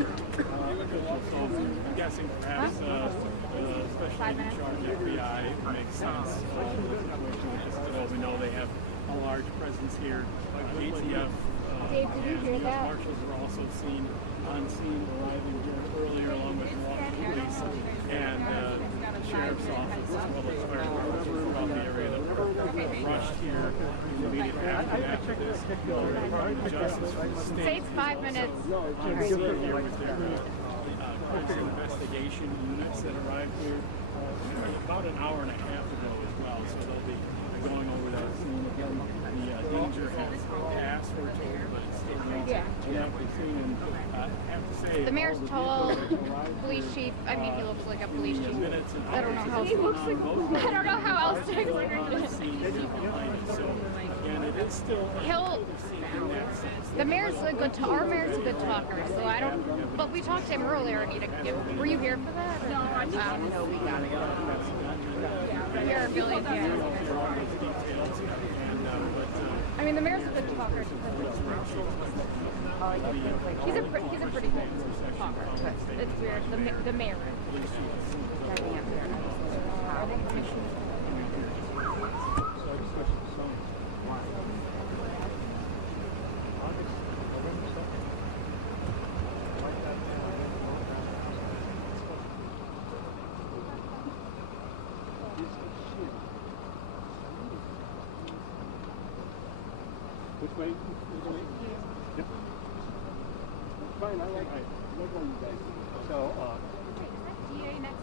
officials. So I'm guessing perhaps the special in charge FBI makes sense. We know they have a large presence here. ATF and U.S. Marshals were also seen on scene arriving here earlier, along with Milwaukee police and the sheriff's office, as well as fire departments throughout the area that were rushed here immediately after this. Justice from the state. Say it's 5 minutes. On scene here with their crimes investigation units that arrived here about an hour and a half ago as well. So they'll be going over that scene again. The danger has passed, we're told, but it's still an active scene. And I have to say, the mayor's told police chief. I mean, he looks like a police chief. I don't know how. He looks like. I don't know how else to explain it. So again, it is still. The mayor's a good. Our mayor's a good talker. So I don't. But we talked to him earlier, and were you here for that? No, I didn't. No, we got it. Here, Billy. I mean, the mayor's a good talker. He's a pretty good talker. It's weird. The mayor. Which way? Yep. Fine, I like you guys. So, DA next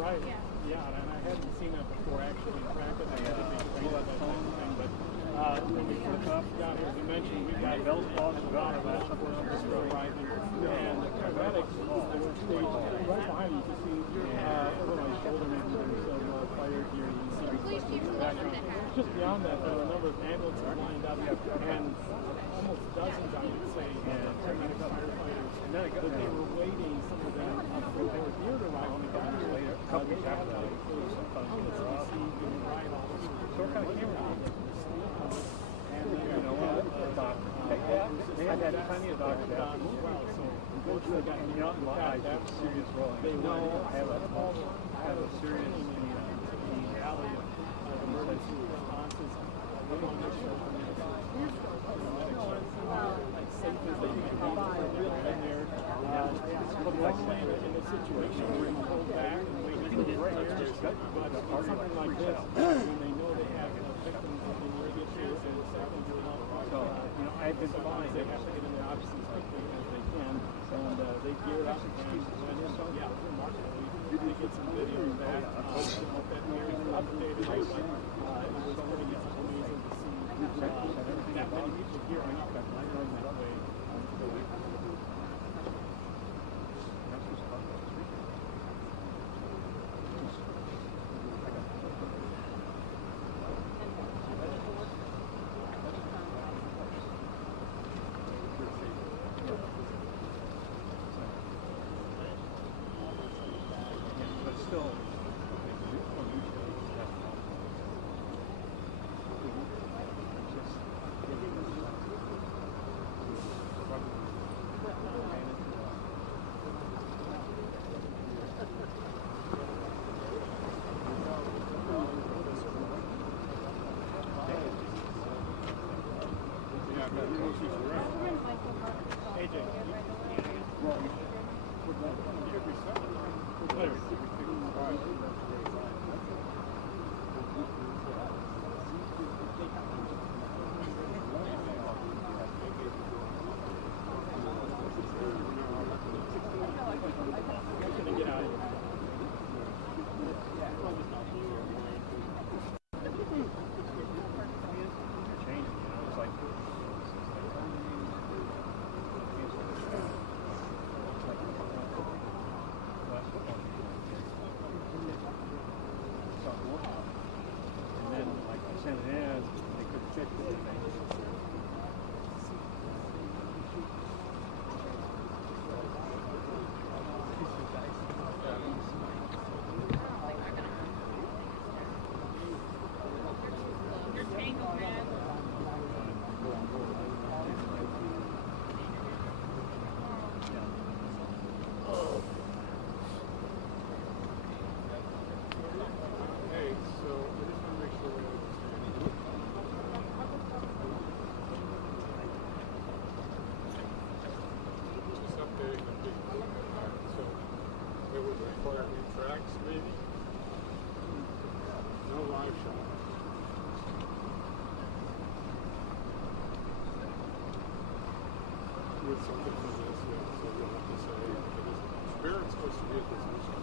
right. Yeah, and I hadn't seen it before actually in practice. I had to be trained about that thing, but when we first up down here, as you mentioned, we've got bells, balls, and guard last couple of us still arriving. And the paramedics were staged right behind you. You can see over my shoulder, maybe there's some fire here. You can see reflections in the background. Just beyond that, there are a number of ambulances lined up, and almost dozens, I would say, paramedics, firefighters, but they were waiting, some of them, they were near to arrive on the ground later, a couple weeks after that, so what kind of camera on it? And you know what, doctor, they had plenty of doctors out as well, so unfortunately got me out in live, I have a serious role. They know I have a serious alley of emergency responses. They want to make sure like safe as they can be. And they're normally in a situation where you hold back and wait for the prayers, but something like this, when they know they have victims of immediate fears and seconds of help. So, I've been advised they have to get in the office as quickly as they can, and they gear up and yeah, remarkable. We did get some video of that. That near updated, but it was pretty amazing to see that many people here are not going that way. And then something for this, so you'll have to say, Barrett's supposed to be at this mission.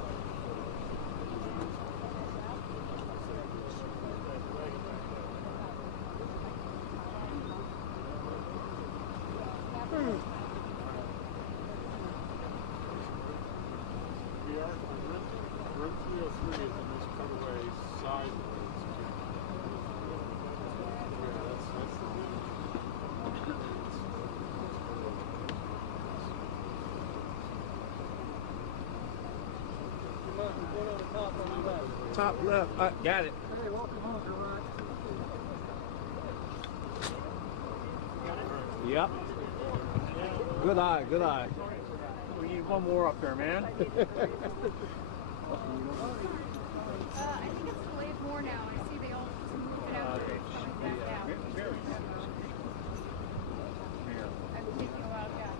We are, room 303 is in this cutaway sideways. Yeah, that's the view. Top left. Got it. Hey, welcome home, Gerard. Yep. Good eye. Good eye. We need one more up there, man. I think it's delayed more now. I see they all move it out. Okay. Coming back down. I'm taking a while, yeah.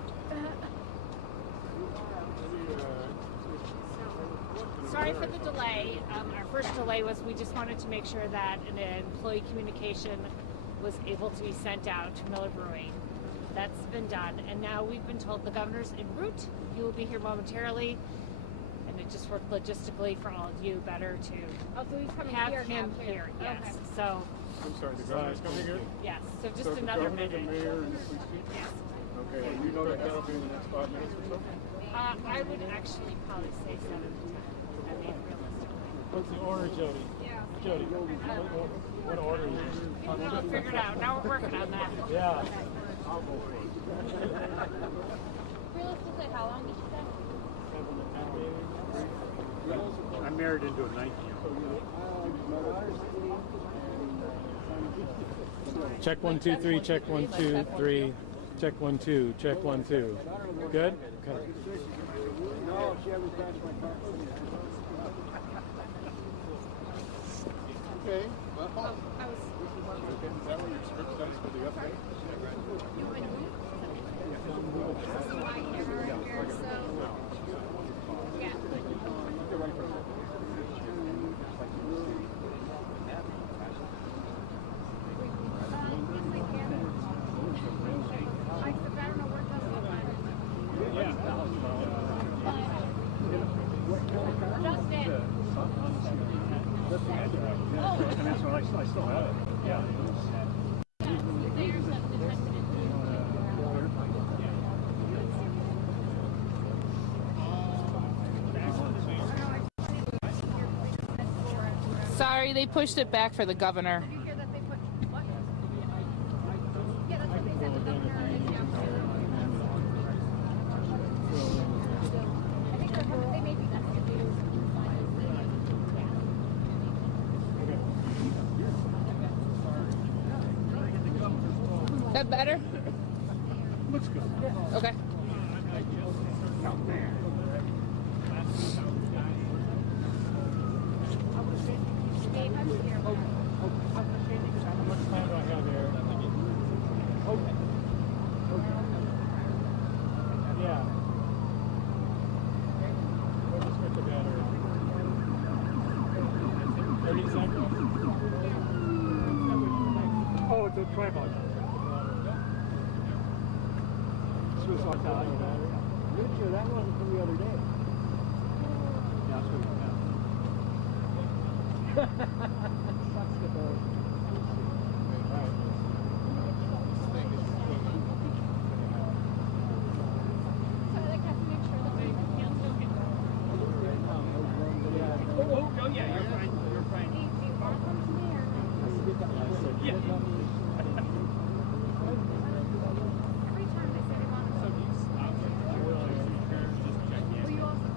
Sorry for the delay. Our first delay was we just wanted to make sure that an employee communication was able to be sent out to Miller Brewing. That's been done, and now we've been told the governor's en route. He will be here momentarily, and it just worked logistically for all of you better to Oh, so he's coming have here him now, too. here. Yes. Okay. So I'm sorry, the governor's coming here? yes. So just So the another governor, the minute. mayor, and the police chief? Yes. Okay, and you know that that'll be in the next 5 minutes or so? I would actually probably say 7 to 10. I mean, realistically. What's the order, Jody? Yeah. Jody, what order is it? We'll figure it out. Now we're working on that. Yeah. I'll go for it. Realistically, how long did you say? I'm married into a 19. Check 1 2 3. Check 1 2 3. Check 1 2. Check 1 2. Good. Okay. No, she hasn't crashed my car. Okay, well, I was. is that what your script says for the update? You and who? My camera right here, so. Yeah. I don't know where it goes. Justin. And that's what I still have it. Yeah. Sorry, they pushed it back for the governor. Did you hear that they put what? Yeah, that's what they said. The governor is I think they may be that's That better? Looks good. Okay. Dave, I'm here. How much time do I have here? Okay. Yeah. We'll just get together. 30 seconds? Oh, it's a tripod. Swiss on top. Sure, that wasn't from the other day. Yeah, I'll show you now. Sucks to go. So I like have to make sure that we Oh, yeah, you're fine. You're fine. do you want them to me or? Every time they say they want them. Will you also?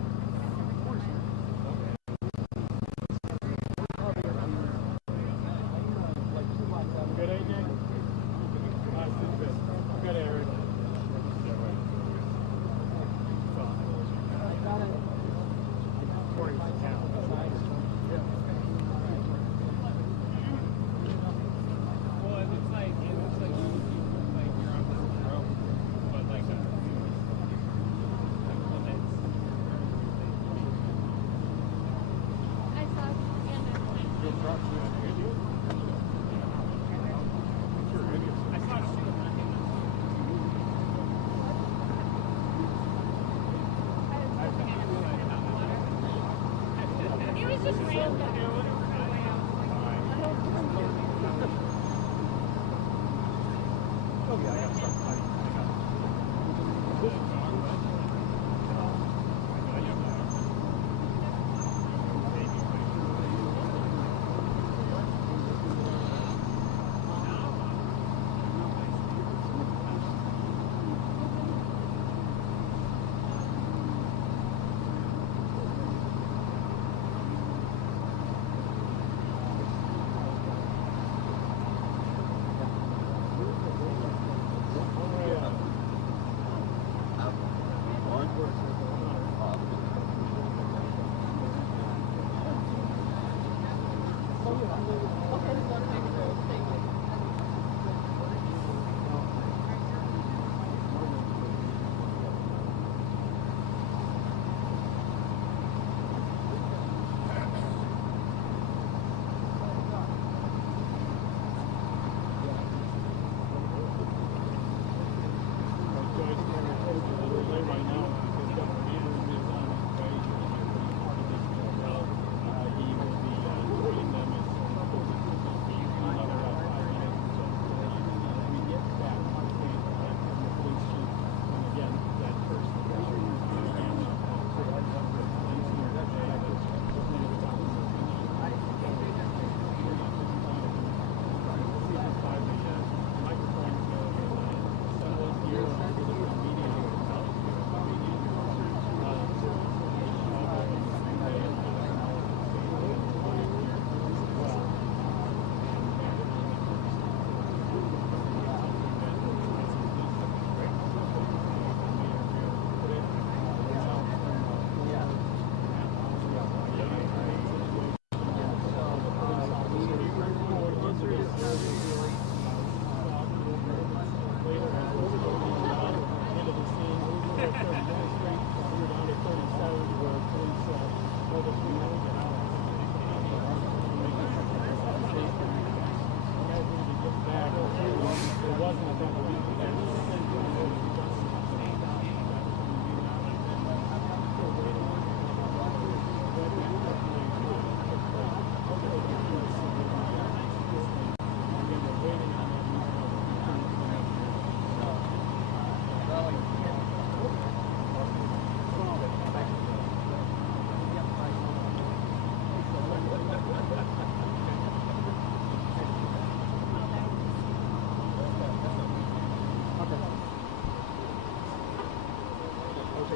Oh,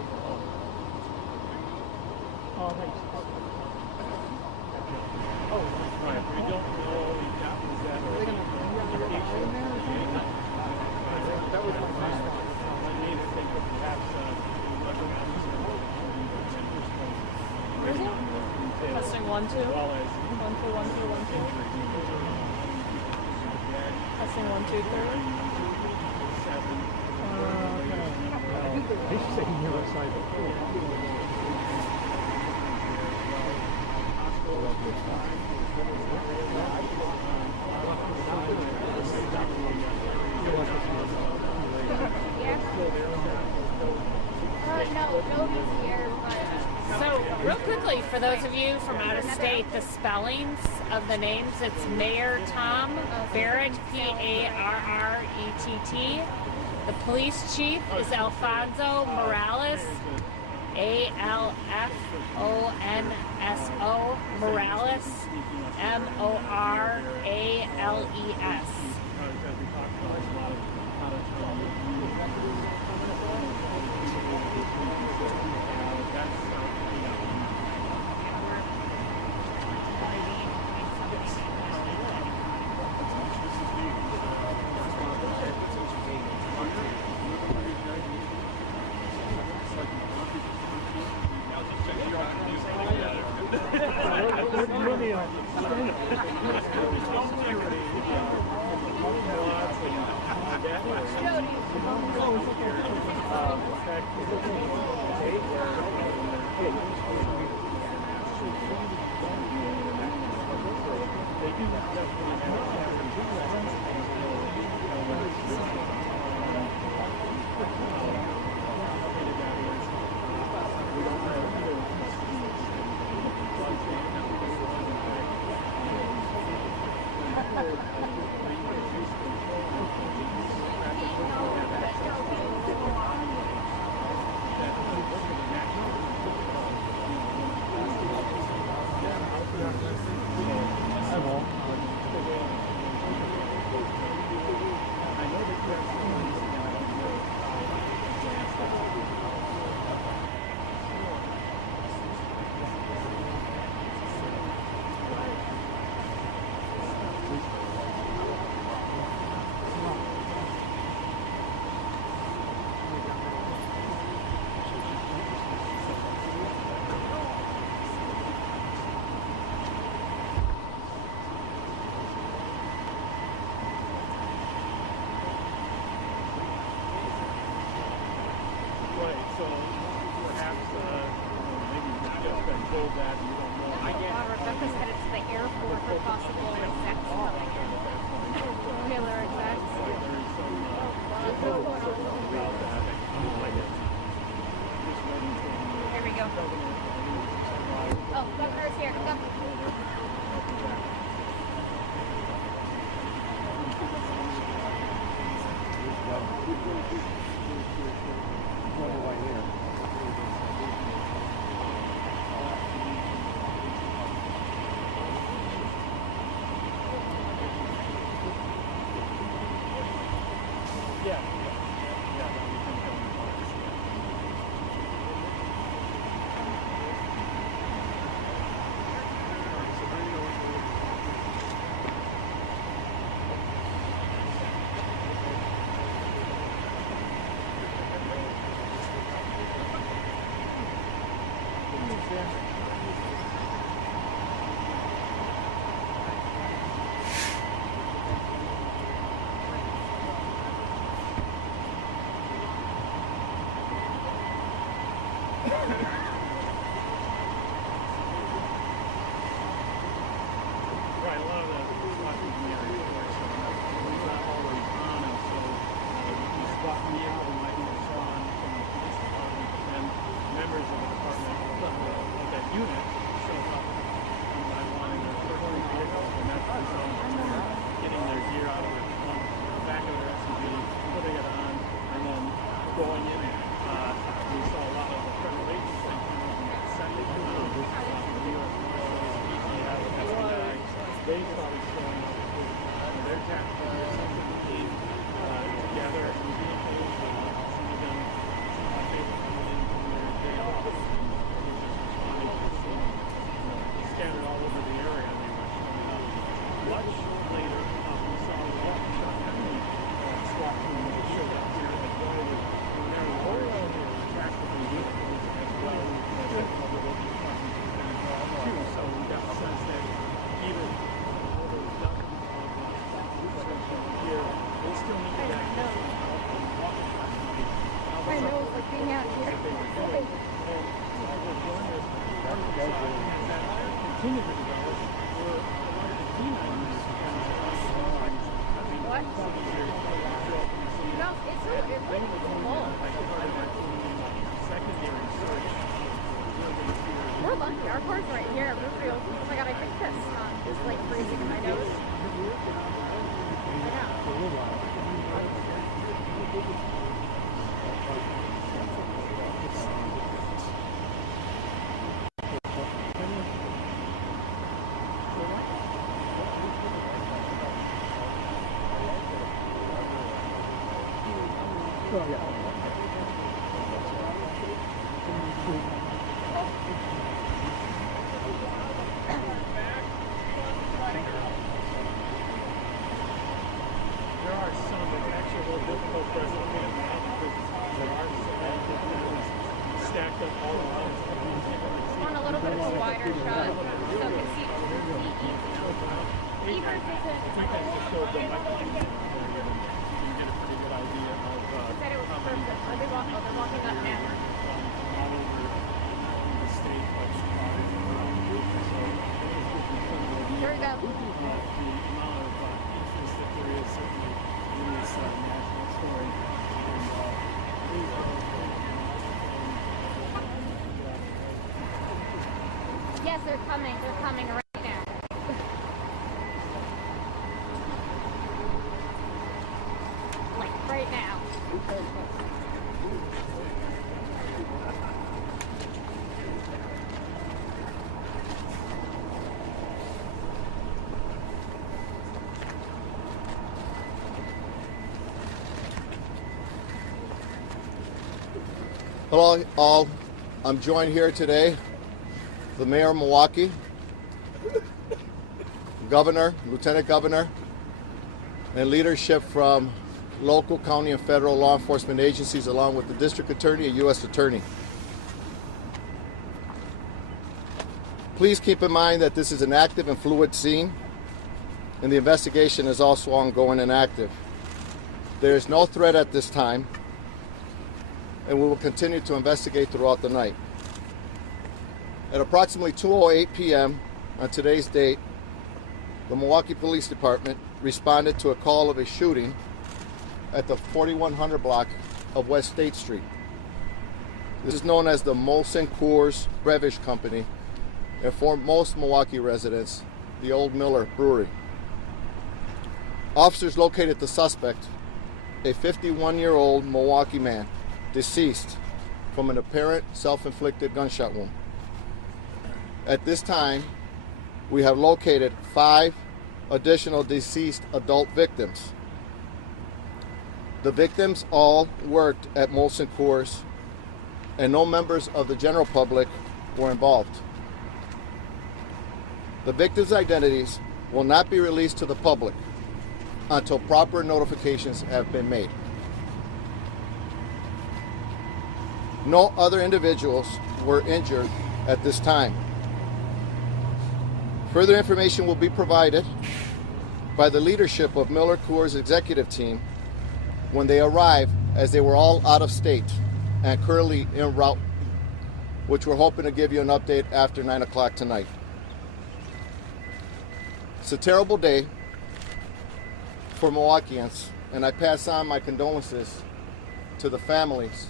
thanks. Oh, right. We don't know that was that. Are they going to application? That was my first thought. I need to think of perhaps Where is it? Testing 1, 2. 1, 2, 1, 2, 1, 2. Testing 1, 2, 3. He's saying neuroscience. So, real quickly, for those of you from out of state, the spellings of the names, it's Mayor Tom Barrett, P-A-R-R-E-T-T. The police chief is Alfonso Morales, A-L-F-O-N-S-O, Morales, M-O-R-A-L-E-S. So perhaps maybe you've just been told that you don't know. Rebecca's headed to the airport for possible execs coming in. Taylor execs. Here we go. Oh, governor's here. Come. Right, a lot of the spots in the area, of course, we're not always on, and so you spot me out, we might even saw on from the police department, and members of the department of that unit show up by wanting a personal vehicle, and that's the result of getting their gear out of the back of their SUV, putting it on, and then going in. We saw a lot of the federal agents that come up and send it to them. The U.S. FBI, they started showing up with their tactical team together in vehicles. Some of them able to come in continue to develop, we're one of the key members. What? No, it's so it looks full. Secondary search. We're lucky. Our car's right here. We're real. Oh my god, I think this is like freezing in my nose. I know. There are some that are actually a little difficult for us to get in because there are some that is stacked up all around. Want a little bit of a wider shot so it can see easy. Evers isn't. Sometimes just show them like you can get a pretty good idea of He said it was perfect. Are they walking up now? all over the state of Chicago. Here we go. The amount of interest that there is certainly in this national story. Yes, they're coming. They're coming right now. Like right now. Hello all, I'm joined here today, the Mayor of Milwaukee, Governor, Lieutenant Governor, and leadership from local, county, and federal law enforcement agencies, along with the District Attorney and U.S. Attorney. Please keep in mind that this is an active and fluid scene, and the investigation is also ongoing and active. There is no threat at this time, and we will continue to investigate throughout the night. At approximately 2:08 p.m. on today's date, the Milwaukee Police Department responded to a call of a shooting at the 4100 block of West State Street. This is known as the Molson Coors Beverage Company, and for most Milwaukee residents, the Old Miller Brewery. Officers located the suspect, a 51-year-old Milwaukee man, deceased from an apparent self-inflicted gunshot wound. At this time, we have located 5 additional deceased adult victims. The victims all worked at Molson Coors, and no members of the general public were involved. The victims' identities will not be released to the public until proper notifications have been made. No other individuals were injured at this time. Further information will be provided by the leadership of Miller Coors executive team when they arrive, as they were all out of state and currently en route, which we're hoping to give you an update after 9 o'clock tonight. It's a terrible day for Milwaukeeans, and I pass on my condolences to the families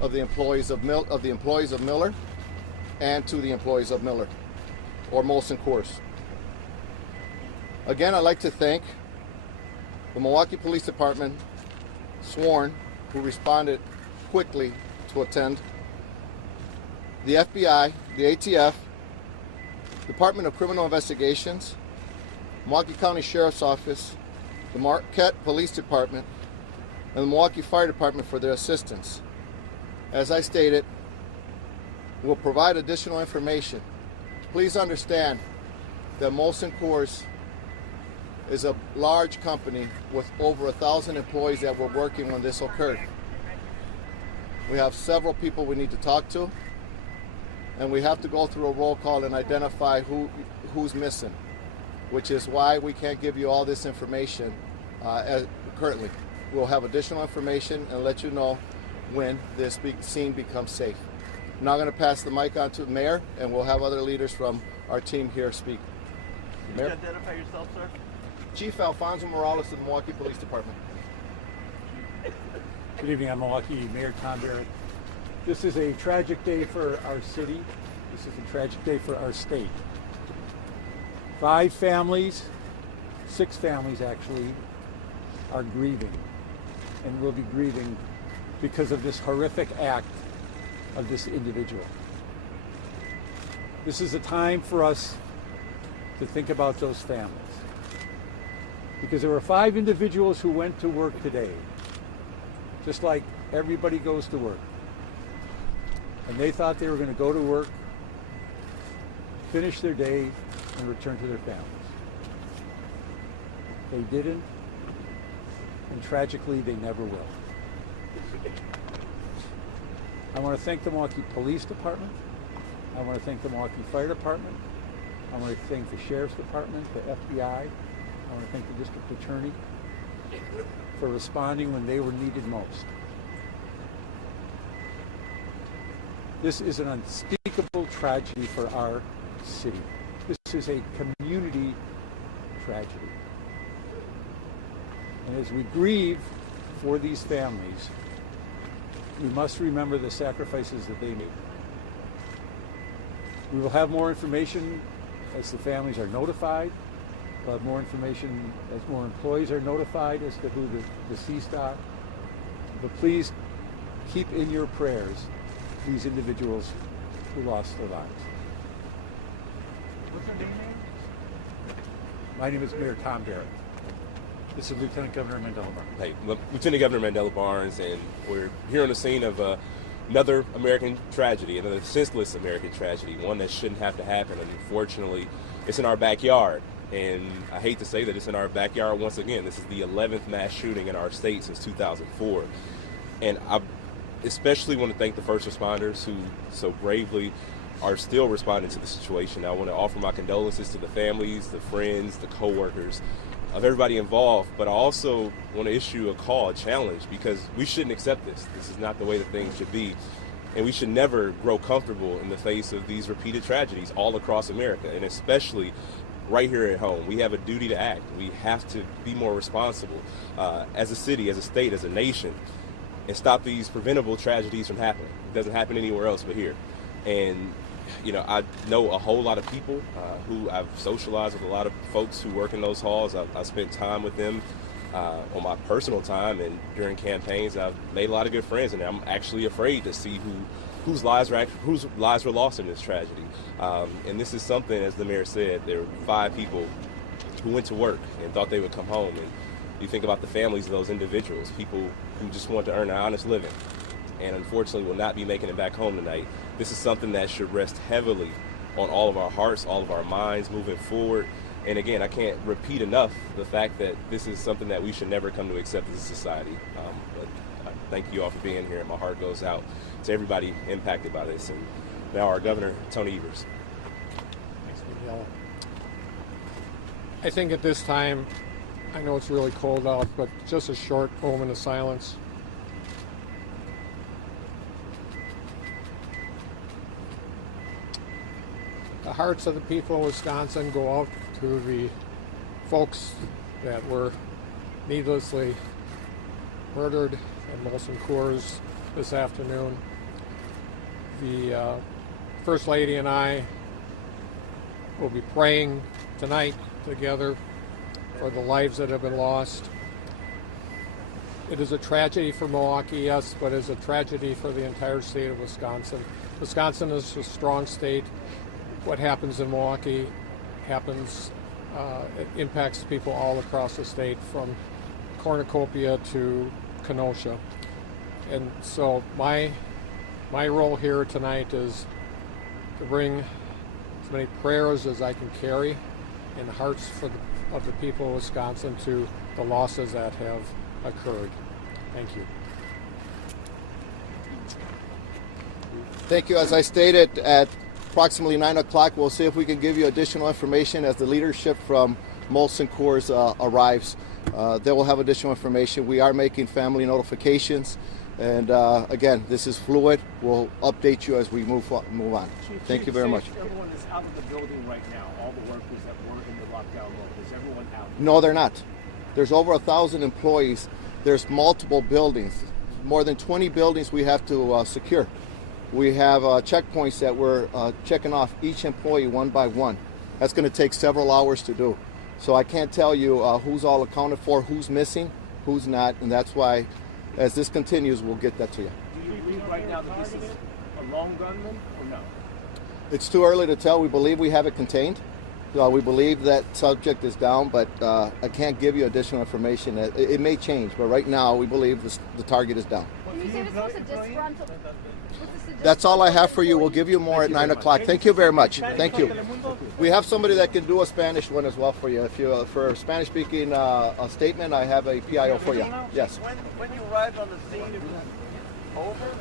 of the employees of Miller and to the employees of Miller or Molson Coors. Again, I'd like to thank the Milwaukee Police Department, sworn, who responded quickly to attend, the FBI, the ATF, Department of Criminal Investigations, Milwaukee County Sheriff's Office, the Marquette Police Department, and the Milwaukee Fire Department for their assistance. As I stated, we'll provide additional information. Please understand that Molson Coors is a large company with over 1,000 employees that were working when this occurred. We have several people we need to talk to, and we have to go through a roll call and identify who's missing, which is why we can't give you all this information currently. We'll have additional information and let you know when this scene becomes safe. I'm now going to pass the mic on to the mayor, and we'll have other leaders from our team here speak. Mayor? Can you identify yourself, sir? Chief Alfonso Morales of the Milwaukee Police Department. Good evening, I'm Milwaukee Mayor Tom Barrett. This is a tragic day for our city. This is a tragic day for our state. 5 families, 6 families actually, are grieving and will be grieving because of this horrific act of this individual. This is a time for us to think about those families. Because there were 5 individuals who went to work today, just like everybody goes to work. And they thought they were going to go to work, finish their day, and return to their families. They didn't, and tragically, they never will. I want to thank the Milwaukee Police Department. I want to thank the Milwaukee Fire Department. I want to thank the Sheriff's Department, the FBI. I want to thank the District Attorney for responding when they were needed most. This is an unspeakable tragedy for our city. This is a community tragedy. And as we grieve for these families, we must remember the sacrifices that they made. We will have more information as the families are notified. We'll have more information as more employees are notified as to who the deceased are. But please keep in your prayers these individuals who lost their lives. What's your name? My name is Mayor Tom Barrett. This is Lieutenant Governor Mandela Barnes. Hey, Lieutenant Governor Mandela Barnes, and we're here on the scene of another American tragedy, another senseless American tragedy, one that shouldn't have to happen. And unfortunately, it's in our backyard. And I hate to say that it's in our backyard once again. This is the 11th mass shooting in our state since 2004. And I especially want to thank the first responders who so bravely are still responding to the situation. I want to offer my condolences to the families, the friends, the co-workers, of everybody involved, but I also want to issue a call, a challenge, because we shouldn't accept this. This is not the way that things should be. And we should never grow comfortable in the face of these repeated tragedies all across America, and especially right here at home. We have a duty to act. We have to be more responsible as a city, as a state, as a nation, and stop these preventable tragedies from happening. It doesn't happen anywhere else but here. And you know, I know a whole lot of people who I've socialized with, a lot of folks who work in those halls. I've spent time with them on my personal time, and during campaigns, I've made a lot of good friends, and I'm actually afraid to see whose lives were lost in this tragedy. And this is something, as the mayor said, there were 5 people who went to work and thought they would come home. And you think about the families of those individuals, people who just want to earn an honest living, and unfortunately will not be making it back home tonight. This is something that should rest heavily on all of our hearts, all of our minds moving forward. And again, I can't repeat enough the fact that this is something that we should never come to accept as a society. But I thank you all for being here, and my heart goes out to everybody impacted by this. And now our Governor, Tony Evers. Thanks, Miguel. I think at this time, I know it's really cold out, but just a short moment of silence. The hearts of the people of Wisconsin go out to the folks that were needlessly murdered at Molson Coors this afternoon. The First Lady and I will be praying tonight together for the lives that have been lost. It is a tragedy for Milwaukee, yes, but it's a tragedy for the entire state of Wisconsin. Wisconsin is a strong state. What happens in Milwaukee happens, it impacts people all across the state, from Cornucopia to Kenosha. And so my role here tonight is to bring as many prayers as I can carry in the hearts of the people of Wisconsin to the losses that have occurred. Thank you. Thank you. As I stated, at approximately 9 o'clock, we'll see if we can give you additional information as the leadership from Molson Coors arrives. They will have additional information. We are making family notifications, And again, this is fluid. We'll update you as we move on. Thank you very much. Everyone is out of the building right now. All the workers that were in the lockdown mode. Is everyone out? No, they're not. There's over 1,000 employees. There's multiple buildings, more than 20 buildings we have to secure. We have checkpoints that we're checking off each employee one by one. That's going to take several hours to do. So I can't tell you who's all accounted for, who's missing, who's not, and that's why, as this continues, we'll get that to you. Do you think right now that this is a lone gunman or no? It's too early to tell. We believe we have it contained. We believe that subject is down, but I can't give you additional information. It may change, but right now we believe the target is down. That's all I have for you. We'll give you more at 9 o'clock. Thank you very much. Thank you. We have somebody that can do a Spanish one as well for you. If you for Spanish-speaking a statement, I have a PIO for you. Yes. When you arrived on the scene, it was over?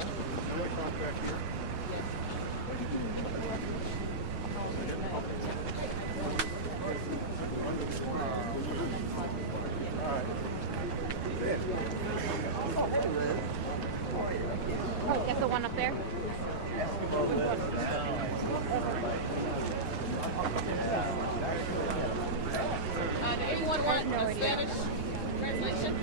Get the one up there. Anyone want a Spanish translation?